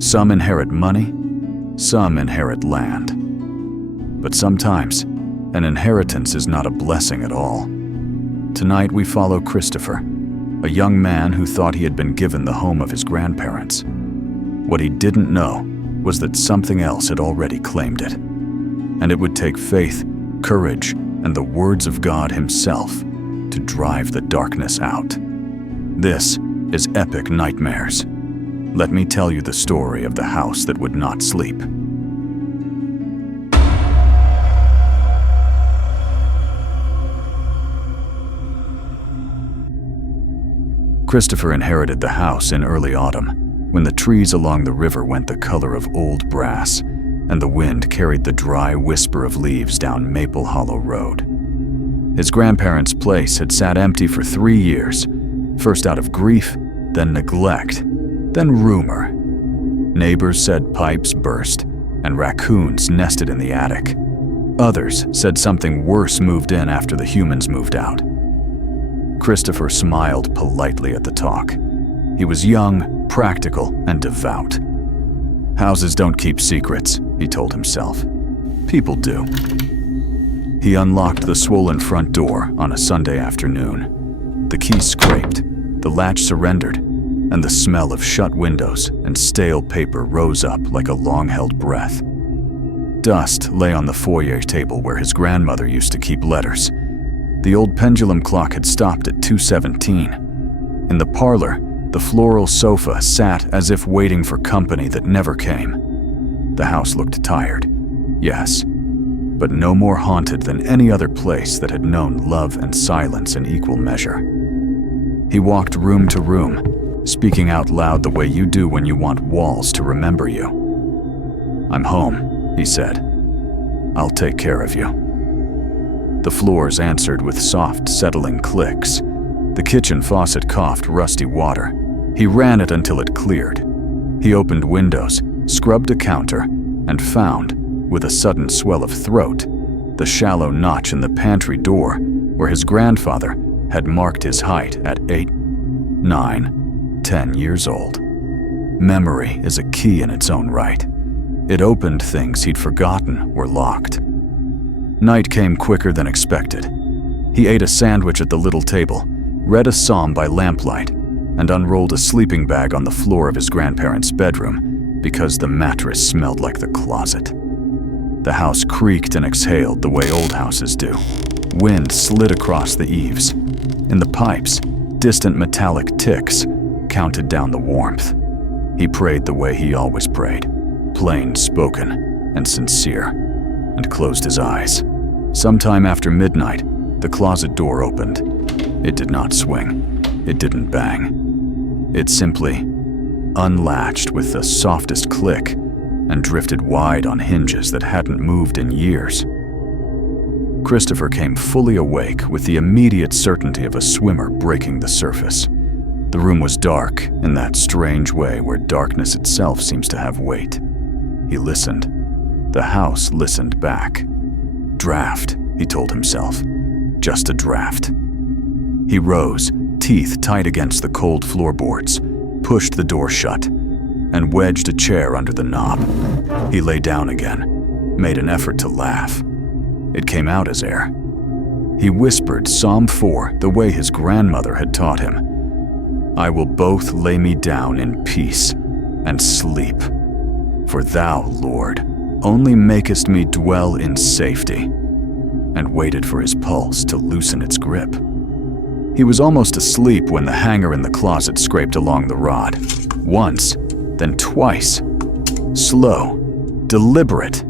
Some inherit money, some inherit land. But sometimes, an inheritance is not a blessing at all. Tonight we follow Christopher, a young man who thought he had been given the home of his grandparents. What he didn't know was that something else had already claimed it. And it would take faith, courage, and the words of God himself to drive the darkness out. This is Epic Nightmares. Let me tell you the story of the house that would not sleep. Christopher inherited the house in early autumn, when the trees along the river went the color of old brass, and the wind carried the dry whisper of leaves down Maple Hollow Road. His grandparents' place had sat empty for 3 years, first out of grief, then neglect, then rumor. Neighbors said pipes burst, and raccoons nested in the attic. Others said something worse moved in after the humans moved out. Christopher smiled politely at the talk. He was young, practical, and devout. Houses don't keep secrets, he told himself. People do. He unlocked the swollen front door on a Sunday afternoon. The key scraped, the latch surrendered, and the smell of shut windows and stale paper rose up like a long-held breath. Dust lay on the foyer table where his grandmother used to keep letters. The old pendulum clock had stopped at 2:17. In the parlor, the floral sofa sat as if waiting for company that never came. The house looked tired, yes, but no more haunted than any other place that had known love and silence in equal measure. He walked room to room, speaking out loud the way you do when you want walls to remember you. "I'm home," he said. "I'll take care of you." The floors answered with soft, settling clicks. The kitchen faucet coughed rusty water. He ran it until it cleared. He opened windows, scrubbed a counter, and found, with a sudden swell of throat, the shallow notch in the pantry door where his grandfather had marked his height at 8, 9, 10 years old. Memory is a key in its own right. It opened things he'd forgotten were locked. Night came quicker than expected. He ate a sandwich at the little table, read a psalm by lamplight, and unrolled a sleeping bag on the floor of his grandparents' bedroom because the mattress smelled like the closet. The house creaked and exhaled the way old houses do. Wind slid across the eaves. In the pipes, distant metallic ticks counted down the warmth. He prayed the way he always prayed, plain spoken and sincere, and closed his eyes. Sometime after midnight, the closet door opened. It did not swing. It didn't bang. It simply unlatched with the softest click and drifted wide on hinges that hadn't moved in years. Christopher came fully awake with the immediate certainty of a swimmer breaking the surface. The room was dark in that strange way where darkness itself seems to have weight. He listened. The house listened back. Draft, he told himself. Just a draft. He rose, teeth tight against the cold floorboards, pushed the door shut, and wedged a chair under the knob. He lay down again, made an effort to laugh. It came out as air. He whispered Psalm 4 the way his grandmother had taught him. "I will both lay me down in peace and sleep. For thou, Lord, only makest me dwell in safety," and waited for his pulse to loosen its grip. He was almost asleep when the hanger in the closet scraped along the rod. Once, then twice. Slow, deliberate.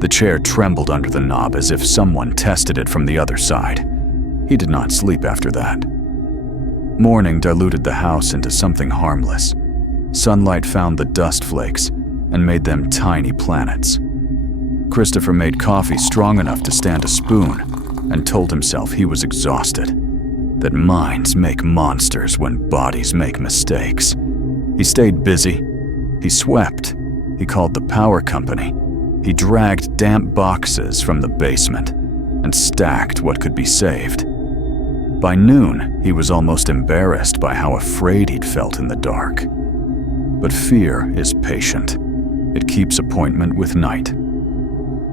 The chair trembled under the knob as if someone tested it from the other side. He did not sleep after that. Morning diluted the house into something harmless. Sunlight found the dust flakes and made them tiny planets. Christopher made coffee strong enough to stand a spoon and told himself he was exhausted, that minds make monsters when bodies make mistakes. He stayed busy. He swept. He called the power company. He dragged damp boxes from the basement and stacked what could be saved. By noon, he was almost embarrassed by how afraid he'd felt in the dark. But fear is patient. It keeps appointment with night.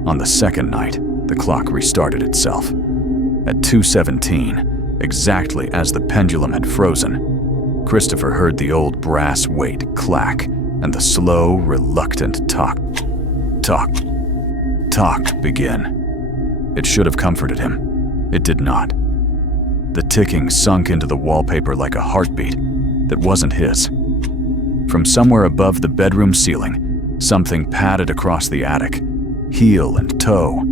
On the second night, the clock restarted itself. At 2:17, exactly as the pendulum had frozen, Christopher heard the old brass weight clack and the slow, reluctant tock begin. It should have comforted him. It did not. The ticking sunk into the wallpaper like a heartbeat that wasn't his. From somewhere above the bedroom ceiling, something padded across the attic. Heel and toe,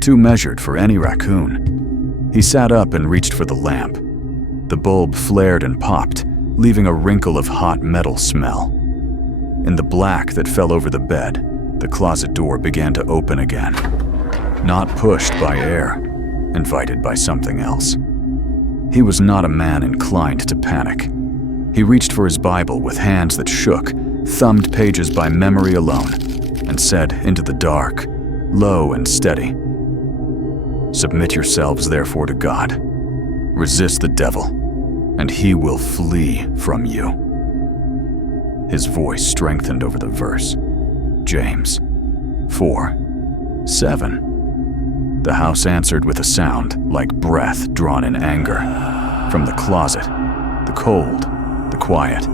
too measured for any raccoon. He sat up and reached for the lamp. The bulb flared and popped, leaving a wrinkle of hot metal smell. In the black that fell over the bed, the closet door began to open again. Not pushed by air, invited by something else. He was not a man inclined to panic. He reached for his Bible with hands that shook, thumbed pages by memory alone, and said into the dark, low and steady, "Submit yourselves therefore to God. Resist the devil, and he will flee from you." His voice strengthened over the verse. James 4:7. The house answered with a sound like breath drawn in anger. From the closet, the cold, the quiet,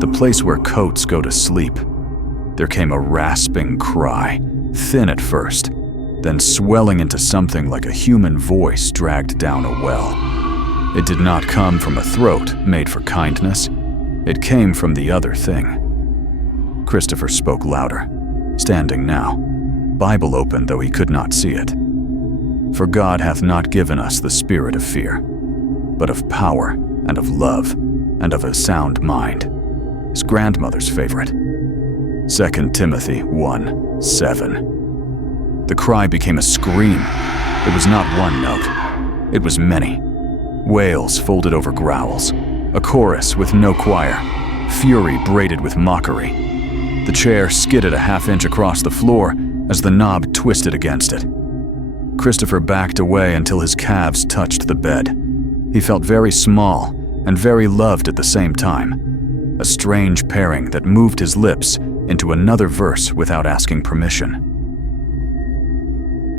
the place where coats go to sleep, there came a rasping cry, thin at first, then swelling into something like a human voice dragged down a well. It did not come from a throat made for kindness. It came from the other thing. Christopher spoke louder, standing now, Bible open though he could not see it. "For God hath not given us the spirit of fear, but of power and of love and of a sound mind." His grandmother's favorite. 2 Timothy 1:7. The cry became a scream. It was not one note. It was many. Wails folded over growls. A chorus with no choir. Fury braided with mockery. The chair skidded a half-inch across the floor as the knob twisted against it. Christopher backed away until his calves touched the bed. He felt very small and very loved at the same time. A strange pairing that moved his lips into another verse without asking permission.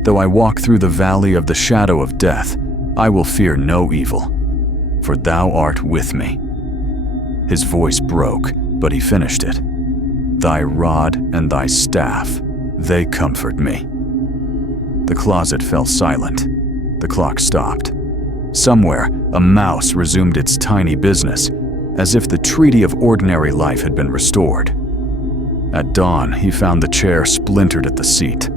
"Though I walk through the valley of the shadow of death, I will fear no evil, for thou art with me." His voice broke, but he finished it. "Thy rod and thy staff, they comfort me." The closet fell silent. The clock stopped. Somewhere, a mouse resumed its tiny business, as if the treaty of ordinary life had been restored. At dawn, he found the chair splintered at the seat,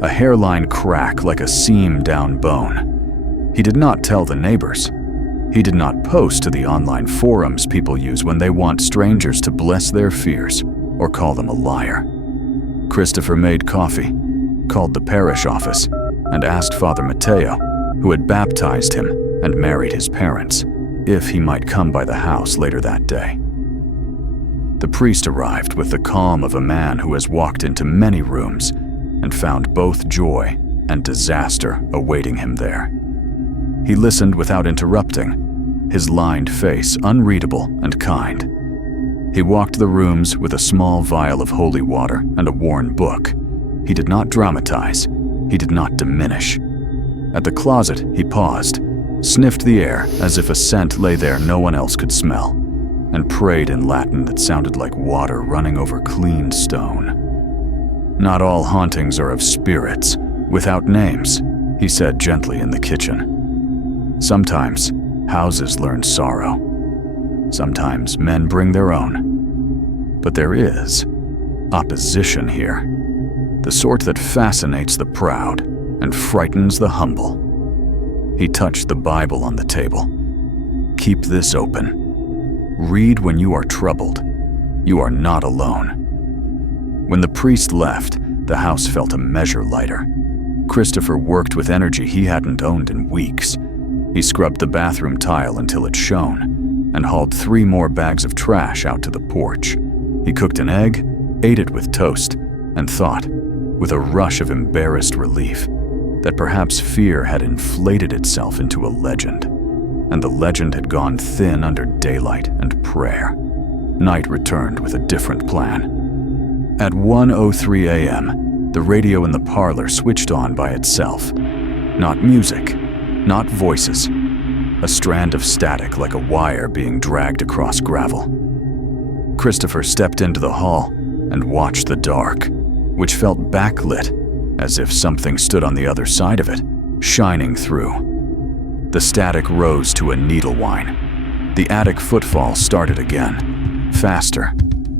a hairline crack like a seam-down bone. He did not tell the neighbors. He did not post to the online forums people use when they want strangers to bless their fears or call them a liar. Christopher made coffee, called the parish office, and asked Father Mateo, who had baptized him and married his parents, if he might come by the house later that day. The priest arrived with the calm of a man who has walked into many rooms and found both joy and disaster awaiting him there. He listened without interrupting, his lined face unreadable and kind. He walked the rooms with a small vial of holy water and a worn book. He did not dramatize. He did not diminish. At the closet, he paused, sniffed the air as if a scent lay there no one else could smell, and prayed in Latin that sounded like water running over clean stone. "Not all hauntings are of spirits, without names," he said gently in the kitchen. "Sometimes houses learn sorrow. Sometimes men bring their own. But there is opposition here, the sort that fascinates the proud and frightens the humble." He touched the Bible on the table. "Keep this open. Read when you are troubled. You are not alone." When the priest left, the house felt a measure lighter. Christopher worked with energy he hadn't owned in weeks. He scrubbed the bathroom tile until it shone, and hauled 3 more bags of trash out to the porch. He cooked an egg, ate it with toast, and thought, with a rush of embarrassed relief, that perhaps fear had inflated itself into a legend, and the legend had gone thin under daylight and prayer. night returned with a different plan. At 1:03 a.m., the radio in the parlor switched on by itself. Not music, not voices. A strand of static like a wire being dragged across gravel. Christopher stepped into the hall and watched the dark, which felt backlit, as if something stood on the other side of it, shining through. The static rose to a needle whine. The attic footfall started again, faster,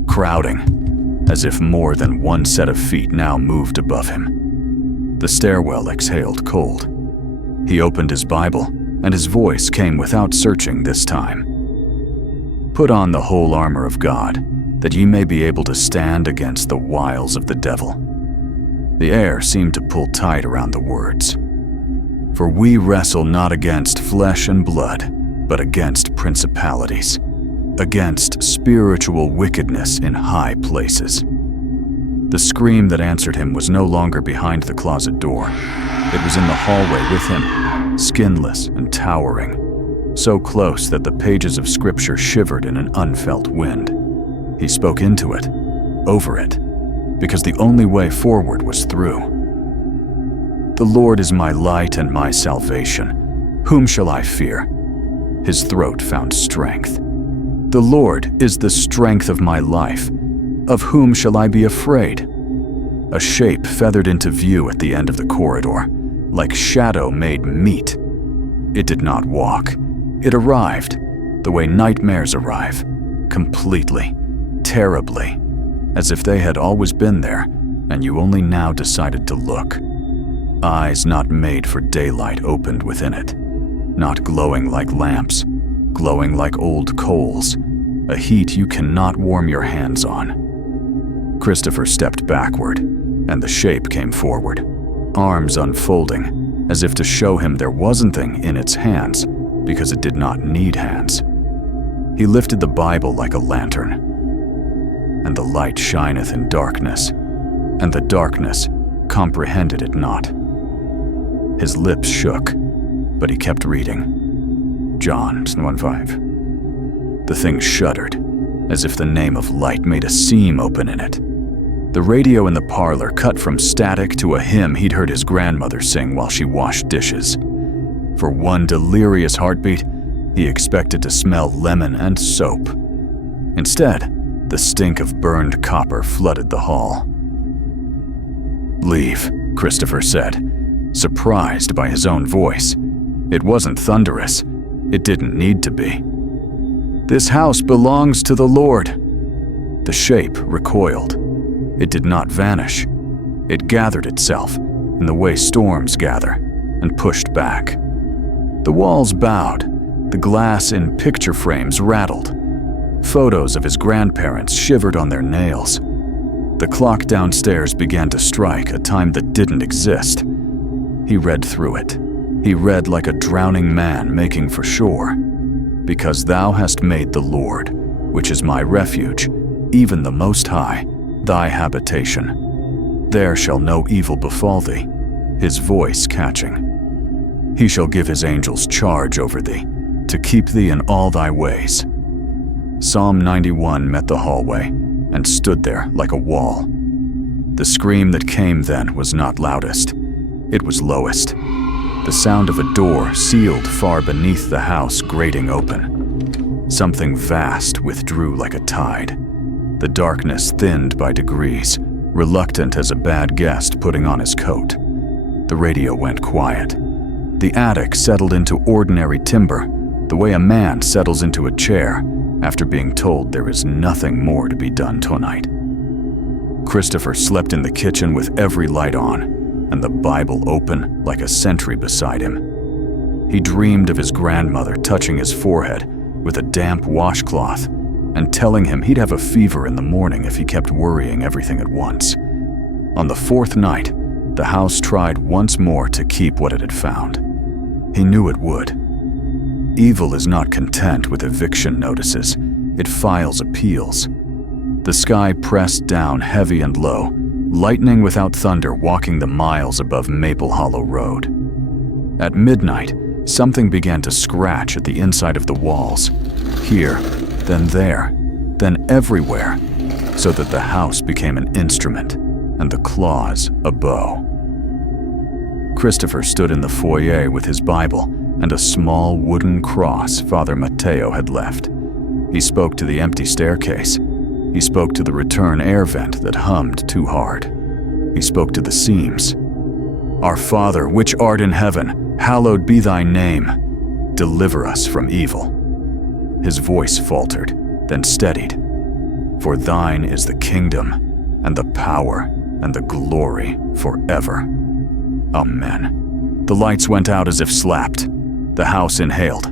crowding, as if more than one set of feet now moved above him. The stairwell exhaled cold. He opened his Bible, and his voice came without searching this time. "Put on the whole armor of God, that ye may be able to stand against the wiles of the devil." The air seemed to pull tight around the words. "For we wrestle not against flesh and blood, but against principalities, against spiritual wickedness in high places." The scream that answered him was no longer behind the closet door. It was in the hallway with him, skinless and towering, so close that the pages of scripture shivered in an unfelt wind. He spoke into it, over it, because the only way forward was through. "The Lord is my light and my salvation. Whom shall I fear?" His throat found strength. "The Lord is the strength of my life. Of whom shall I be afraid?" A shape feathered into view at the end of the corridor, like shadow made meat. It did not walk. It arrived, the way nightmares arrive, completely, terribly, as if they had always been there, and you only now decided to look. Eyes not made for daylight opened within it, not glowing like lamps, glowing like old coals, a heat you cannot warm your hands on. Christopher stepped backward, and the shape came forward, arms unfolding, as if to show him there wasn't anything in its hands, because it did not need hands. He lifted the Bible like a lantern. "And the light shineth in darkness, and the darkness comprehended it not." His lips shook, but he kept reading. John 1:5. The thing shuddered, as if the name of light made a seam open in it. The radio in the parlor cut from static to a hymn he'd heard his grandmother sing while she washed dishes. For one delirious heartbeat, he expected to smell lemon and soap. Instead, the stink of burned copper flooded the hall. "Leave," Christopher said, surprised by his own voice. It wasn't thunderous. It didn't need to be. "This house belongs to the Lord." The shape recoiled. It did not vanish. It gathered itself in the way storms gather and pushed back. The walls bowed. The glass in picture frames rattled. Photos of his grandparents shivered on their nails. The clock downstairs began to strike a time that didn't exist. He read through it. He read like a drowning man making for shore. "Because thou hast made the Lord, which is my refuge, even the Most High, thy habitation. There shall no evil befall thee," his voice catching. "He shall give his angels charge over thee, to keep thee in all thy ways." Psalm 91 met the hallway and stood there like a wall. The scream that came then was not loudest. It was lowest. The sound of a door sealed far beneath the house grating open. Something vast withdrew like a tide. The darkness thinned by degrees, reluctant as a bad guest putting on his coat. The radio went quiet. The attic settled into ordinary timber, the way a man settles into a chair after being told there is nothing more to be done tonight. Christopher slept in the kitchen with every light on, and the Bible open like a sentry beside him. He dreamed of his grandmother touching his forehead with a damp washcloth and telling him he'd have a fever in the morning if he kept worrying everything at once. On the fourth night, the house tried once more to keep what it had found. He knew it would. Evil is not content with eviction notices. It files appeals. The sky pressed down heavy and low, lightning without thunder walking the miles above Maple Hollow Road. At midnight, something began to scratch at the inside of the walls. Here, then then everywhere, so that the house became an instrument and the claws a bow. Christopher stood in the foyer with his Bible and a small wooden cross Father Matteo had left. He spoke to the empty staircase. He spoke to the return air vent that hummed too hard. He spoke to the seams. "Our Father, which art in heaven, hallowed be thy name. Deliver us from evil." His voice faltered, then steadied. "For thine is the kingdom, and the power, and the glory forever. Amen." The lights went out as if slapped. The house inhaled.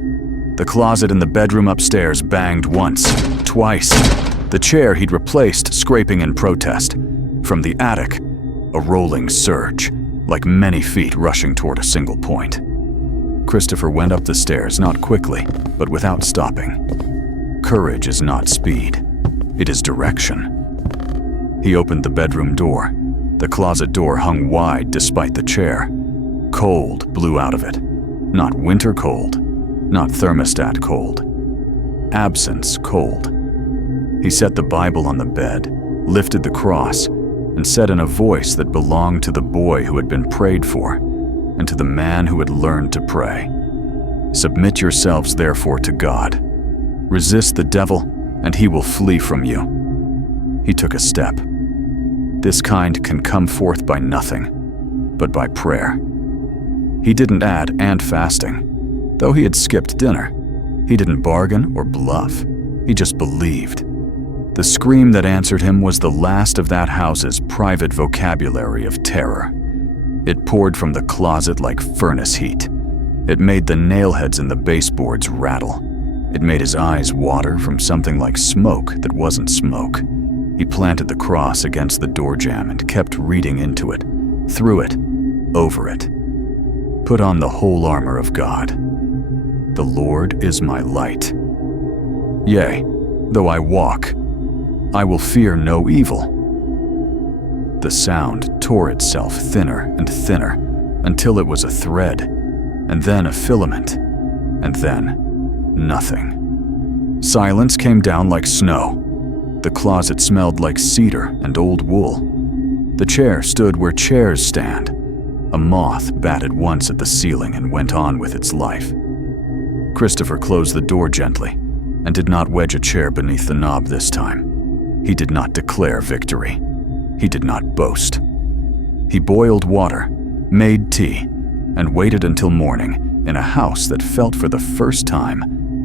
The closet in the bedroom upstairs banged once, twice. The chair he'd replaced scraping in protest. From the attic, a rolling surge, like many feet rushing toward a single point. Christopher went up the stairs, not quickly, but without stopping. Courage is not speed. It is direction. He opened the bedroom door. The closet door hung wide despite the chair. Cold blew out of it. Not winter cold, not thermostat cold. Absence cold. He set the Bible on the bed, lifted the cross, and said in a voice that belonged to the boy who had been prayed for, and to the man who had learned to pray, "Submit yourselves therefore to God. Resist the devil, and he will flee from you." He took a step. This kind can come forth by nothing, but by prayer. He didn't add "and fasting." Though he had skipped dinner, he didn't bargain or bluff. He just believed. The scream that answered him was the last of that house's private vocabulary of terror. It poured from the closet like furnace heat. It made the nailheads in the baseboards rattle. It made his eyes water from something like smoke that wasn't smoke. He planted the cross against the door jamb and kept reading into it, through it, over it. Put on the whole armor of God. The Lord is my light. Yea, though I walk, I will fear no evil. The sound tore itself thinner and thinner until it was a thread, and then a filament, and then nothing. Silence came down like snow. The closet smelled like cedar and old wool. The chair stood where chairs stand. A moth batted once at the ceiling and went on with its life. Christopher closed the door gently and did not wedge a chair beneath the knob this time. He did not declare victory. He did not boast. He boiled water, made tea, and waited until morning in a house that felt for the first time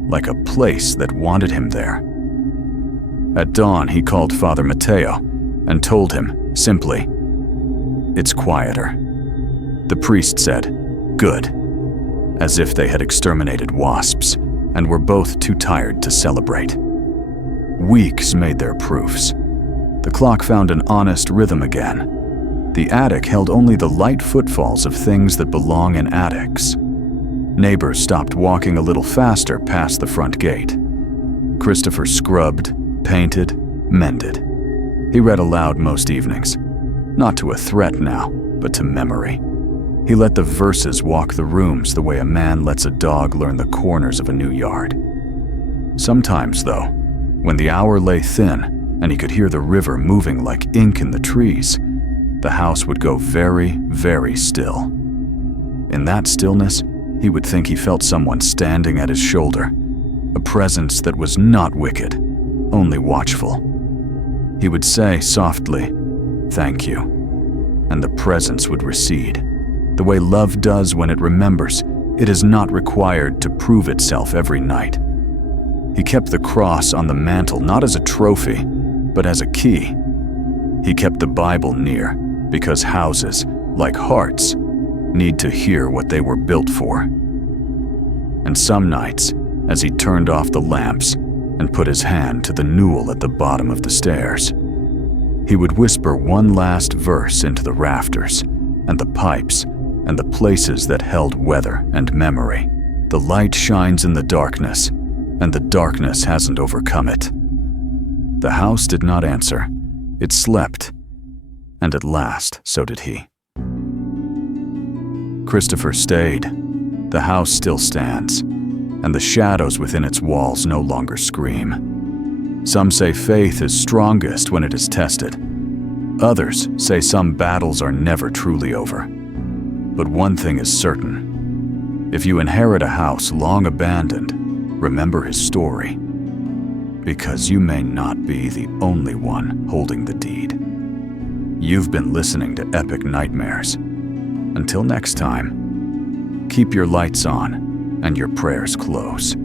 like a place that wanted him there. At dawn, he called Father Matteo and told him, simply, "It's quieter." The priest said, "Good," as if they had exterminated wasps and were both too tired to celebrate. Weeks made their proofs. The clock found an honest rhythm again. The attic held only the light footfalls of things that belong in attics. Neighbors stopped walking a little faster past the front gate. Christopher scrubbed, painted, mended. He read aloud most evenings, not to a threat now, but to memory. He let the verses walk the rooms the way a man lets a dog learn the corners of a new yard. Sometimes, though, when the hour lay thin and he could hear the river moving like ink in the trees, the house would go very, very still. In that stillness, he would think he felt someone standing at his shoulder, a presence that was not wicked, only watchful. He would say softly, "Thank you," and the presence would recede. The way love does when it remembers, it is not required to prove itself every night. He kept the cross on the mantle not as a trophy, but as a key. He kept the Bible near because houses, like hearts, need to hear what they were built for. And some nights, as he turned off the lamps and put his hand to the newel at the bottom of the stairs, he would whisper one last verse into the rafters and the pipes and the places that held weather and memory. The light shines in the darkness, and the darkness hasn't overcome it. The house did not answer. It slept, and at last so did he. Christopher stayed. The house still stands, and the shadows within its walls no longer scream. Some say faith is strongest when it is tested. Others say some battles are never truly over. But one thing is certain. If you inherit a house long abandoned, remember his story. Because you may not be the only one holding the deed. You've been listening to Epic Nightmares. Until next time, keep your lights on and your prayers close.